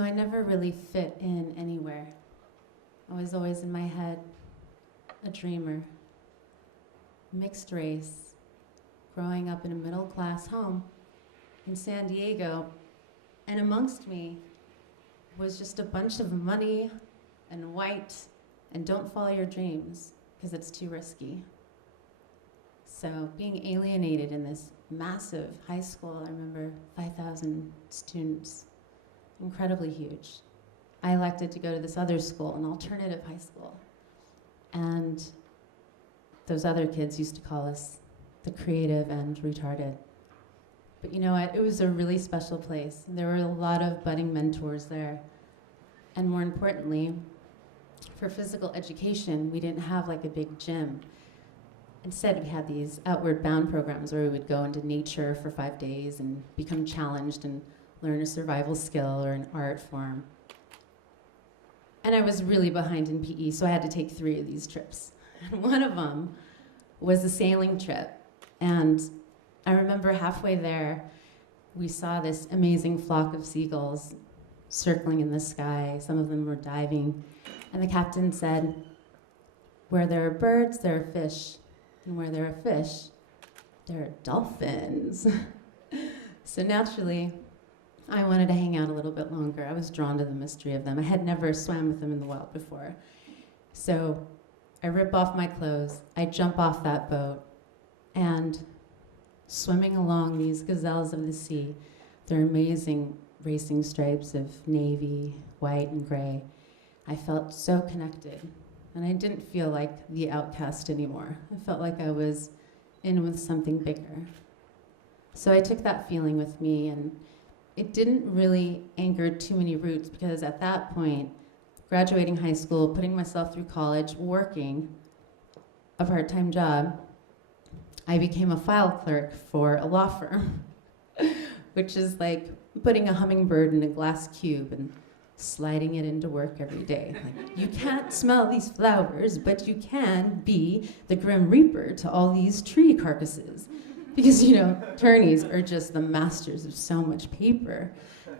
I never really fit in anywhere. I was always in my head, a dreamer, mixed race, growing up in a middle-class home in San Diego, and amongst me was just a bunch of money and white and don't follow your dreams because it's too risky. So being alienated in this massive high school, I remember 5,000 students, incredibly huge. I elected to go to this other school, an alternative high school. And those other kids used to call us the creative and retarded. But you know what? It was a really special place. There were a lot of budding mentors there. And more importantly, for physical education, we didn't have like a big gym. Instead, we had these outward bound programs where we would go into nature for 5 days and become challenged and learn a survival skill or an art form. And I was really behind in PE, so I had to take 3 of these trips. And one of them was a sailing trip. And I remember halfway there, we saw this amazing flock of seagulls circling in the sky. Some of them were diving. And the captain said, "Where there are birds, there are fish. And where there are fish, there are dolphins." So naturally, I wanted to hang out a little bit longer. I was drawn to the mystery of them. I had never swam with them in the wild before. So I rip off my clothes, I jump off that boat, and swimming along these gazelles of the sea, their amazing racing stripes of navy, white, and gray, I felt so connected. And I didn't feel like the outcast anymore. I felt like I was in with something bigger. So I took that feeling with me, and it didn't really anchor too many roots because at that point, graduating high school, putting myself through college, working a part-time job, I became a file clerk for a law firm, which is like putting a hummingbird in a glass cube and sliding it into work every day. Like, you can't smell these flowers, but you can be the Grim Reaper to all these tree carcasses. Because, attorneys are just the masters of so much paper.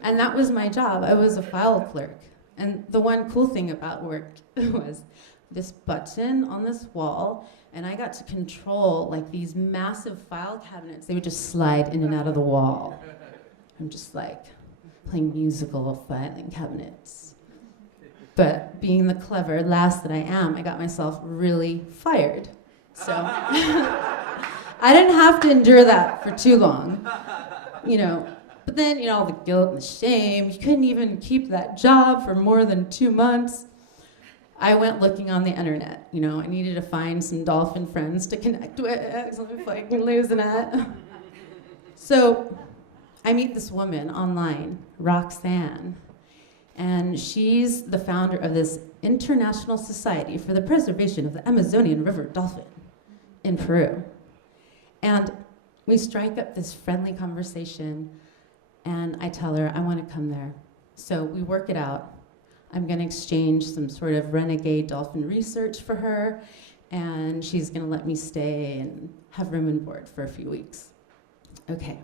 And that was my job. I was a file clerk. And the one cool thing about work was this button on this wall, and I got to control like these massive file cabinets. They would just slide in and out of the wall. I'm just like playing musical filing cabinets. But being the clever lass that I am, I got myself really fired. So I didn't have to endure that for too long, But then, all the guilt and the shame, you couldn't even keep that job for more than 2 months. I went looking on the internet, I needed to find some dolphin friends to connect with, so I'm like losing it. So I meet this woman online, Roxanne, and she's the founder of this International Society for the Preservation of the Amazonian River Dolphin in Peru. And we strike up this friendly conversation, and I tell her I want to come there. So we work it out. I'm going to exchange some sort of renegade dolphin research for her, and she's going to let me stay and have room and board for a few weeks. Okay.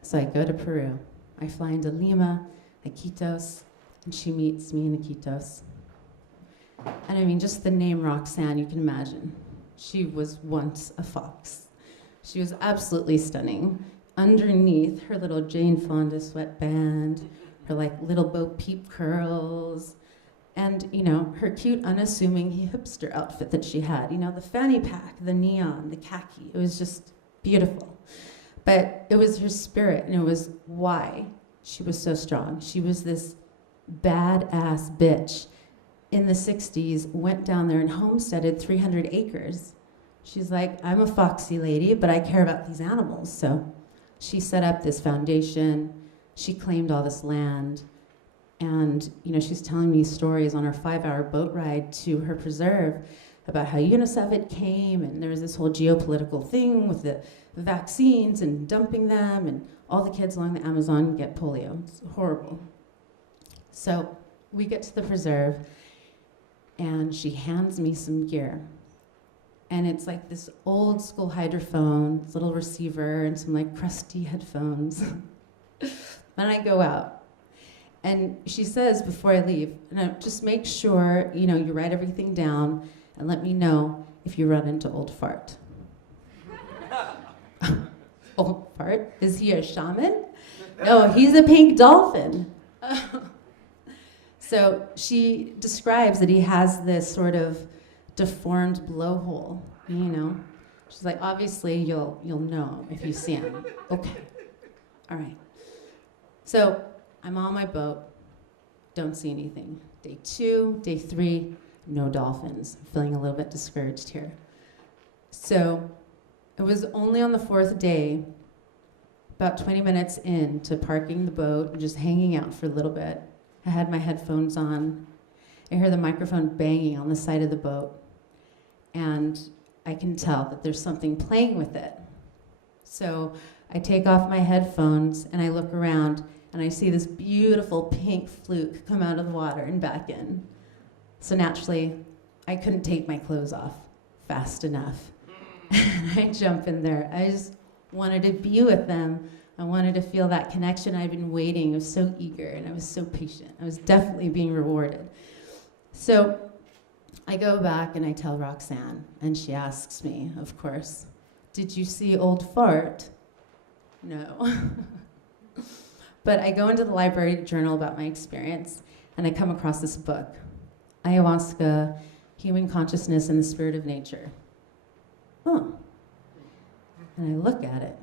So I go to Peru. I fly into Lima, Iquitos, and she meets me in Iquitos. And I mean, just the name Roxanne, you can imagine. She was once a fox. She was absolutely stunning. Underneath her little Jane Fonda sweatband, her like little Bo Peep curls, and her cute, unassuming hipster outfit that she had. The fanny pack, the neon, the khaki. It was just beautiful. But it was her spirit, and it was why she was so strong. She was this badass bitch in the 60s, went down there and homesteaded 300 acres. She's like, I'm a foxy lady, but I care about these animals. So she set up this foundation. She claimed all this land. And, she's telling me stories on her 5-hour boat ride to her preserve about how UNICEF came, and there was this whole geopolitical thing with the vaccines and dumping them, and all the kids along the Amazon get polio. It's horrible. So we get to the preserve, and she hands me some gear. And it's like this old school hydrophone, this little receiver, and some like crusty headphones. Then I go out, And she says before I leave, just make sure, you write everything down and let me know if you run into Old Fart. Old Fart? Is he a shaman? No, he's a pink dolphin. So she describes that he has this sort of deformed blowhole, She's like, obviously you'll know if you see him. Okay, all right. So I'm on my boat, don't see anything. Day 2, day 3, no dolphins. I'm feeling a little bit discouraged here. So it was only on the 4th day, about 20 minutes into parking the boat and just hanging out for a little bit. I had my headphones on. I hear the microphone banging on the side of the boat. And I can tell that there's something playing with it. So I take off my headphones and I look around and I see this beautiful pink fluke come out of the water and back in. So naturally, I couldn't take my clothes off fast enough. And I jump in there. I just wanted to be with them. I wanted to feel that connection. I'd been waiting. I was so eager and I was so patient. I was definitely being rewarded. So I go back and I tell Roxanne, and she asks me, of course, did you see Old Fart? No. But I go into the library to journal about my experience, and I come across this book, Ayahuasca, Human Consciousness and the Spirit of Nature. Oh. And I look at it.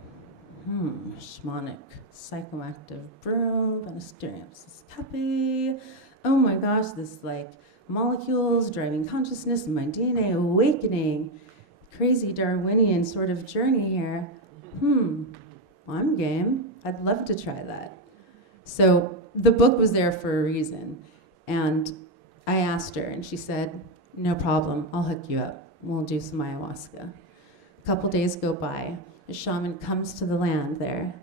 Shamanic, psychoactive brew, Banisterium Capi. Oh my gosh, this molecules driving consciousness and my DNA awakening. Crazy Darwinian sort of journey here. Well, I'm game. I'd love to try that. So the book was there for a reason. And I asked her, and she said, no problem, I'll hook you up. We'll do some ayahuasca. A couple days go by. A shaman comes to the land there.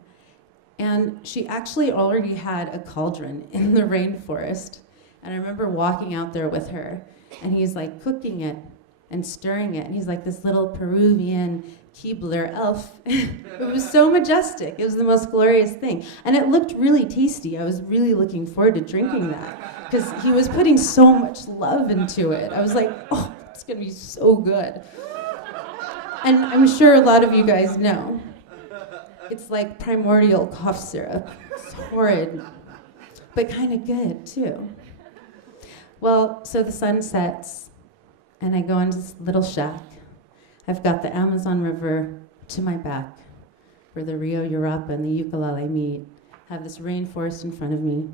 And she actually already had a cauldron in the rainforest. And I remember walking out there with her, and he's cooking it and stirring it. And he's like this little Peruvian Keebler elf. It was so majestic. It was the most glorious thing. And it looked really tasty. I was really looking forward to drinking that because he was putting so much love into it. I was like, oh, it's going to be so good. And I'm sure a lot of you guys know. It's like primordial cough syrup. It's horrid, but kind of good, too. Well, so the sun sets, and I go into this little shack. I've got the Amazon River to my back, where the Rio Urapa and the Ucayali meet. I have this rainforest in front of me.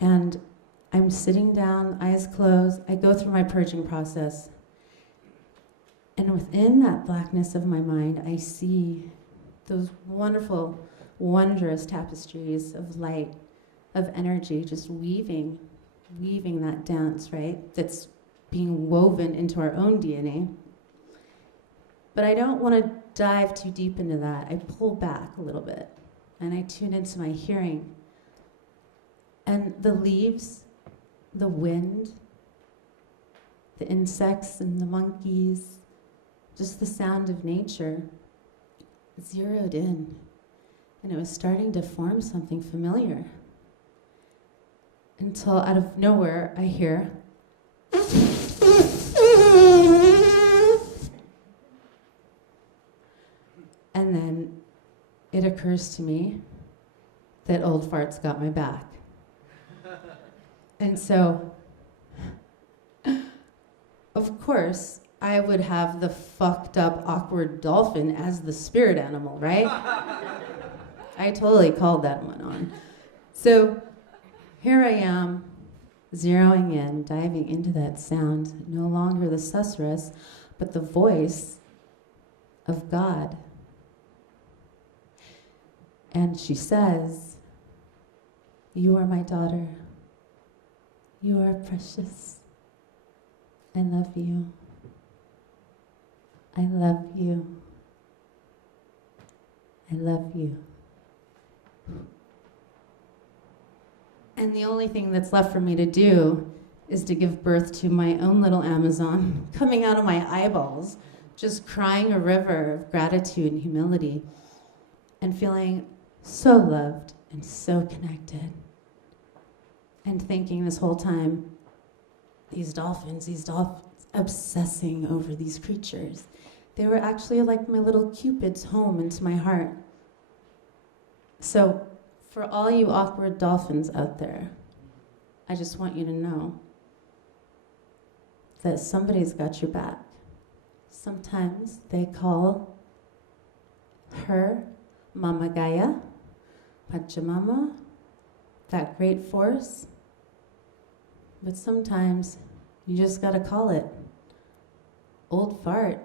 And I'm sitting down, eyes closed. I go through my purging process. And within that blackness of my mind, I see those wonderful, wondrous tapestries of light, of energy, just weaving that dance, right? That's being woven into our own DNA. But I don't want to dive too deep into that. I pull back a little bit, and I tune into my hearing. And the leaves, the wind, the insects and the monkeys, just the sound of nature, zeroed in, and it was starting to form something familiar. Until out of nowhere, I hear, and then it occurs to me that Old Fart's got my back. And so, of course, I would have the fucked up, awkward dolphin as the spirit animal, right? I totally called that one on. So here I am, zeroing in, diving into that sound, no longer the susurrus, but the voice of God. And she says, "You are my daughter. You are precious. I love you. I love you. I love you." And the only thing that's left for me to do is to give birth to my own little Amazon, coming out of my eyeballs, just crying a river of gratitude and humility, and feeling so loved and so connected. and thinking this whole time, these dolphins, obsessing over these creatures. They were actually like my little cupids home into my heart. So, for all you awkward dolphins out there, I just want you to know that somebody's got your back. Sometimes they call her Mama Gaia, Pachamama, that great force. But sometimes you just gotta call it old fart.